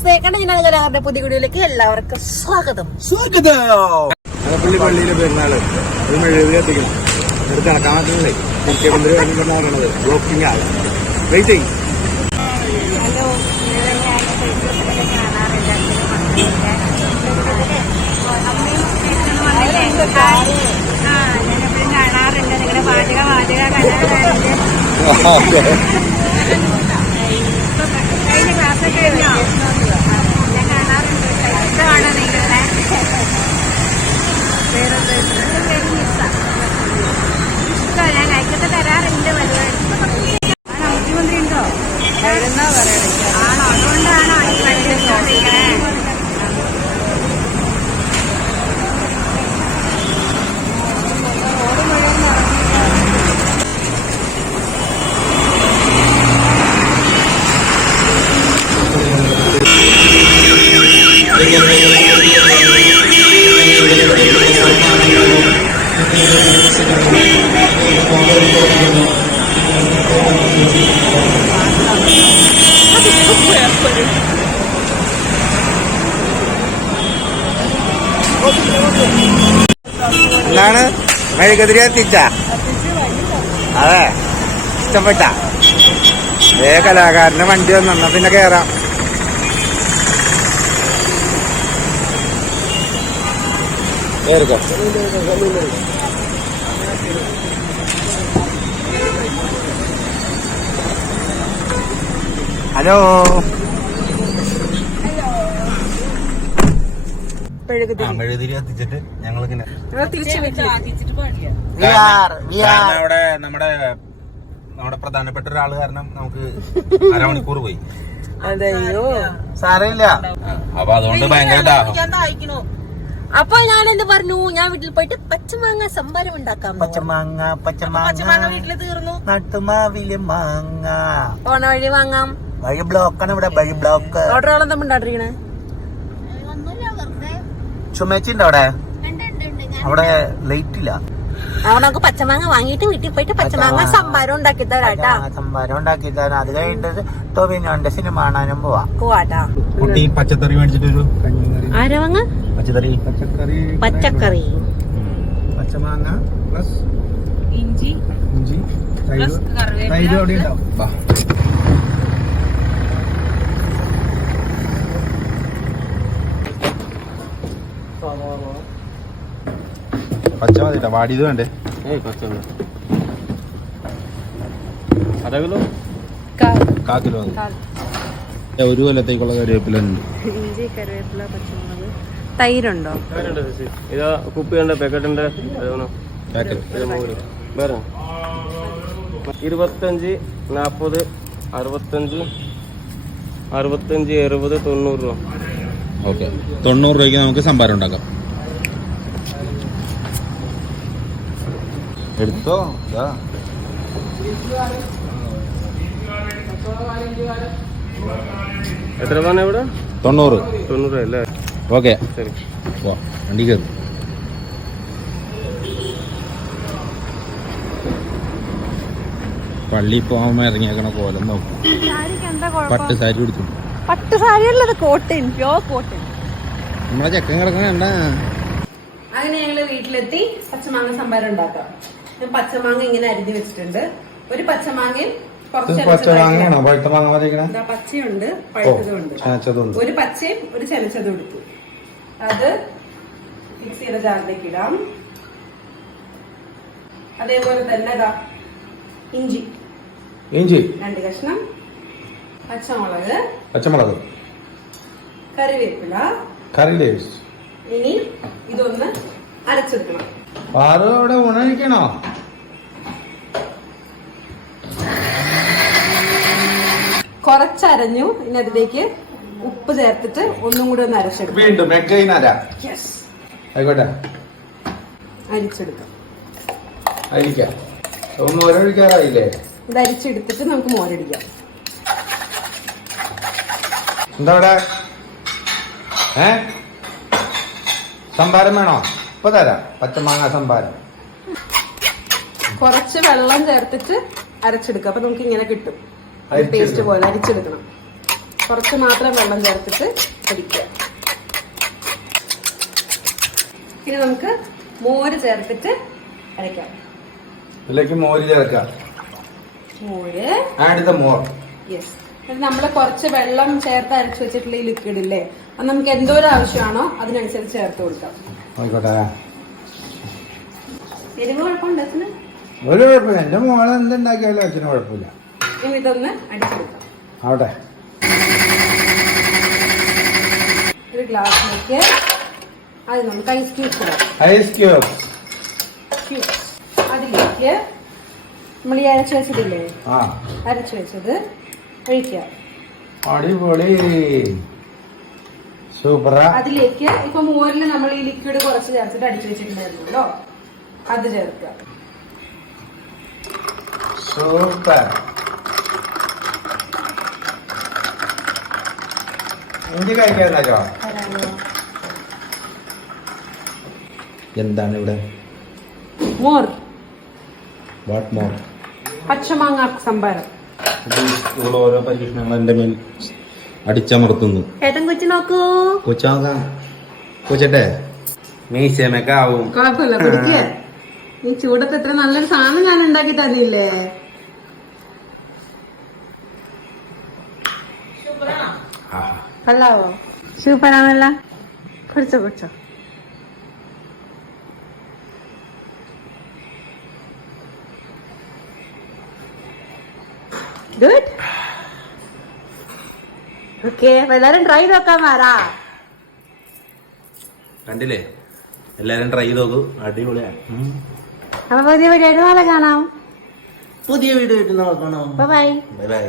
സ്നേഹണ്ട ഞങ്ങളുടെ പുതിയ വീഡിയോയിലേക്ക് എല്ലാവർക്കും സ്വാഗതം. പുള്ളി പള്ളിയിലെ പെരുന്നാൾ. അത് മെഴുകുതിരി എത്തിക്കണം എടുത്ത് നടക്കാൻ പറ്റുന്നില്ലേ മുഖ്യമന്ത്രി പറഞ്ഞാണ് പറയണത്. ബ്ലോക്കിംഗ് ആകും വെയിറ്റ് ചെയ്യും. കാണാറുണ്ട്. നിങ്ങളുടെ പാചക പാചക കലാകാരന്റെ Yeah. എന്താണ്? മെഴുകുതിരി എത്തിച്ച? അതെ. ഇഷ്ടപ്പെട്ട? ഏ കലാകാരന്റെ വണ്ടി വന്നാ. പിന്നെ കേറാം. കേറിക്കോ? ഹലോ ആ മെഴുകുതിരി കത്തിച്ചിട്ട് ഞങ്ങളിങ്ങനെ അവിടെ നമ്മുടെ നമ്മുടെ പ്രധാനപ്പെട്ട ഒരാൾ കാരണം നമുക്ക് അരമണിക്കൂർ പോയി. അതെയോ? സാരമില്ല. അപ്പൊ അതുകൊണ്ട് ഭയങ്കര ദാഹം. അപ്പൊ ഞാൻ എന്ത് പറഞ്ഞു? ഞാൻ വീട്ടിൽ പോയിട്ട് പച്ചമാങ്ങ സംഭാരം ഉണ്ടാക്കാം പച്ചമാങ്ങ പച്ചമാങ്ങ വീട്ടിൽ തീർന്നു. നട്ടുമാവിലെ മാങ്ങ. ഓണവഴി വഴി വാങ്ങാം. വഴി ബ്ലോക്കാണ് ഇവിടെ വഴി ബ്ലോക്ക്. ഓർഡറുകളും തമ്മിണ്ടാണ്ടിരിക്കണേ ചുമച്ചുണ്ട് അവിടെ? അവിടെ ലൈറ്റ് ഇല്ല നമുക്ക് പച്ചമാങ്ങ വാങ്ങിയിട്ട് വീട്ടിൽ പോയിട്ട് പച്ചമാങ്ങ സംഭാരം ഉണ്ടാക്കി തരാട്ടാ സംഭാരം ഉണ്ടാക്കി തരാം. അത് കഴിഞ്ഞിട്ട് ടോവിനോന്റെ സിനിമ കാണാനും പോവാ. പോവാട്ടാ. കുട്ടി പച്ചക്കറി മേടിച്ചിട്ടൊരു ആരാ വാങ്ങ പച്ചക്കറി. പച്ചക്കറി. പച്ചക്കറി. പച്ചമാങ്ങ പ്ലസ് ഇഞ്ചി ഇഞ്ചി തൈര്. തൈര് അവിടെ ഉണ്ടാവും. പച്ച വാടിയത് വേണ്ടേ? അര കിലോ? കാ കിലോ ഒരു കൊല്ലത്തേക്കുള്ള കറിവേപ്പില ഉണ്ട് ഇഞ്ചി കറിവേപ്പില പച്ചമുളക്. തൈരുണ്ടോ? ഇതാ കുപ്പിയുണ്ട് പാക്കറ്റിന്റെ. അതാണോ പാക്കറ്റ്. ഇത് മൂന്ന് വേറെ? ഇരുപത്തഞ്ച് നാൽപ്പത് അറുപത്തഞ്ച് അറുപത്തഞ്ച് എഴുപത് തൊണ്ണൂറ് രൂപ. ഓക്കെ. തൊണ്ണൂറ് രൂപയ്ക്ക് നമുക്ക് സംഭാരം ഉണ്ടാക്കാം. എടുത്തോ? ഇതാ. എത്ര രൂപ ഇവിടെ? തൊണ്ണൂറ്. തൊണ്ണൂറ് അല്ലേ? ഓക്കെ. ശരി. വാ വണ്ടി കയറി. പള്ളി പോകാൻ ഇറങ്ങിയേക്കണ കോലം നോക്കും. പട്ട് സാരി കൊടുത്തു പട്ട് സാരി ഉള്ളത് കോട്ടൺ പ്യോർ കോട്ടൺ നമ്മളെ ചെക്കൻ കിടക്കണ അങ്ങനെ ഞങ്ങൾ വീട്ടിലെത്തി പച്ചമാങ്ങ സംഭാരം ഉണ്ടാക്കാം. ഞാൻ പച്ചമാങ്ങ ഇങ്ങനെ അരിഞ്ഞു വെച്ചിട്ടുണ്ട്. ഒരു പച്ചമാങ്ങയും കുറച്ച് പച്ചമാങ്ങയാണോ പഴുത്ത മാങ്ങ ഇതാ പച്ചയുണ്ട് പഴുത്തതുണ്ട് ഒരു പച്ചയും ഒരു ചനച്ചതും എടുത്തു. അത് മിക്സിയുടെ ജാറിലേക്ക് ഇടാം. അതേപോലെ തന്നെ ഇതാ ഇഞ്ചി. ഇഞ്ചി. രണ്ട് കഷ്ണം പച്ചമുളക്. പച്ചമുളക്. കറിവേപ്പില. കറി ഇനി ഇതൊന്ന് അരച്ചെടുക്കണം. പാറു അവിടെ കുറച്ചരഞ്ഞു. ഇനി അതിലേക്ക് ഉപ്പ് ചേർത്തിട്ട് ഒന്നും കൂടി ഒന്ന് അരച്ചെടുക്കും വീണ്ടും ആയിക്കോട്ടെ. അരിച്ചെടുക്കാം. അരിക്കാം. ഒന്ന് ഓരോഴിക്കാറായില്ലേ ഇത് അരിച്ചെടുത്തിട്ട് നമുക്ക് മോരടിക്കാം. എന്താ ഇവിടെ ഏ? സംഭാരം വേണോ? ഇപ്പൊ തരാം. പച്ചമാങ്ങ സംഭാരം. കുറച്ച് വെള്ളം ചേർത്തിട്ട് അരച്ചെടുക്കുക. അപ്പൊ നമുക്ക് ഇങ്ങനെ കിട്ടും. പേസ്റ്റ് പോലെ അരിച്ചെടുക്കണം. കുറച്ച് മാത്രം വെള്ളം ചേർത്തിട്ട് അടിക്കുക ഇനി നമുക്ക് മോര് ചേർത്തിട്ട് അരയ്ക്കാം. ഇതിലേക്ക് മോര് ചേർക്കാം. മോര്. Add the more. യെസ് നമ്മൾ കുറച്ച് വെള്ളം ചേർത്ത് അരച്ചു വെച്ചിട്ടുള്ള ഈ ലിക്വിഡ് ഇല്ലേ? അത് നമുക്ക് എന്തോരം ആവശ്യമാണോ അതിനനുസരിച്ച് ചേർത്ത് കൊടുക്കാം. ആയിക്കോട്ടെ. എരിവ് കുഴപ്പമുണ്ട് ഒരു കുഴപ്പമില്ല. എന്റെ മോളെ എന്തുണ്ടാക്കിയാലും അച്ഛന് കുഴപ്പമില്ല. ഇനി ഇതൊന്ന് അടിച്ചെടുക്കാം ആവട്ടെ. ഒരു ഗ്ലാസ്സിലേക്ക് അത് നമുക്ക് ഐസ് ക്യൂബ്സ് ഇടാം. ഐസ് ക്യൂബ് ക്യൂബ്സ് അതിലേക്ക് നമ്മൾ ഈ അരച്ചു വെച്ചതില്ലേ? ആ. അരച്ചു വെച്ചത് ഒഴിക്കുക അടിപൊളി. സൂപ്പറാ. അതിലേക്ക് ഇപ്പൊ മോരിൽ നമ്മൾ ഈ ലിക്വിഡ് കുറച്ച് ചേർത്തിട്ട് അടിച്ചു വെച്ചിട്ടുണ്ടായിരുന്നല്ലോ. അത് ചേർക്കുക. സൂപ്പർ. കഴിക്കാന്നോ? എന്താണ് ഇവിടെ? More. What more Pachamanga സംഭാരം school ഓരോ പരീക്ഷണങ്ങൾ എന്റെ മേൽ അടിച്ചമർത്തുന്നു. ഏട്ടൻ കൊച്ചു നോക്കൂ. കൊച്ചാകാം കൊച്ചട്ടെ. മീശമൊക്കെ ആവും. കുഴപ്പമില്ല കുടിക്കേ ഈ ചൂടത്ത് എത്ര നല്ലൊരു സാധനം ഞാൻ ഉണ്ടാക്കി തരില്ലേ കൊള്ളാവോ? സൂപ്പറാണല്ലോ കുടിച്ചോ കുടിച്ചോ. ഗുഡ് ഓക്കെ എല്ലാരും ട്രൈ നോക്കാൻ മാറാ. കണ്ടില്ലേ? എല്ലാരും ട്രൈ നോക്കൂ. അടിപൊളിയാ. അപ്പൊ പുതിയ വീഡിയോ നാളെ കാണാം. പുതിയ വീഡിയോ നാളെ കാണാം. Bye bye bye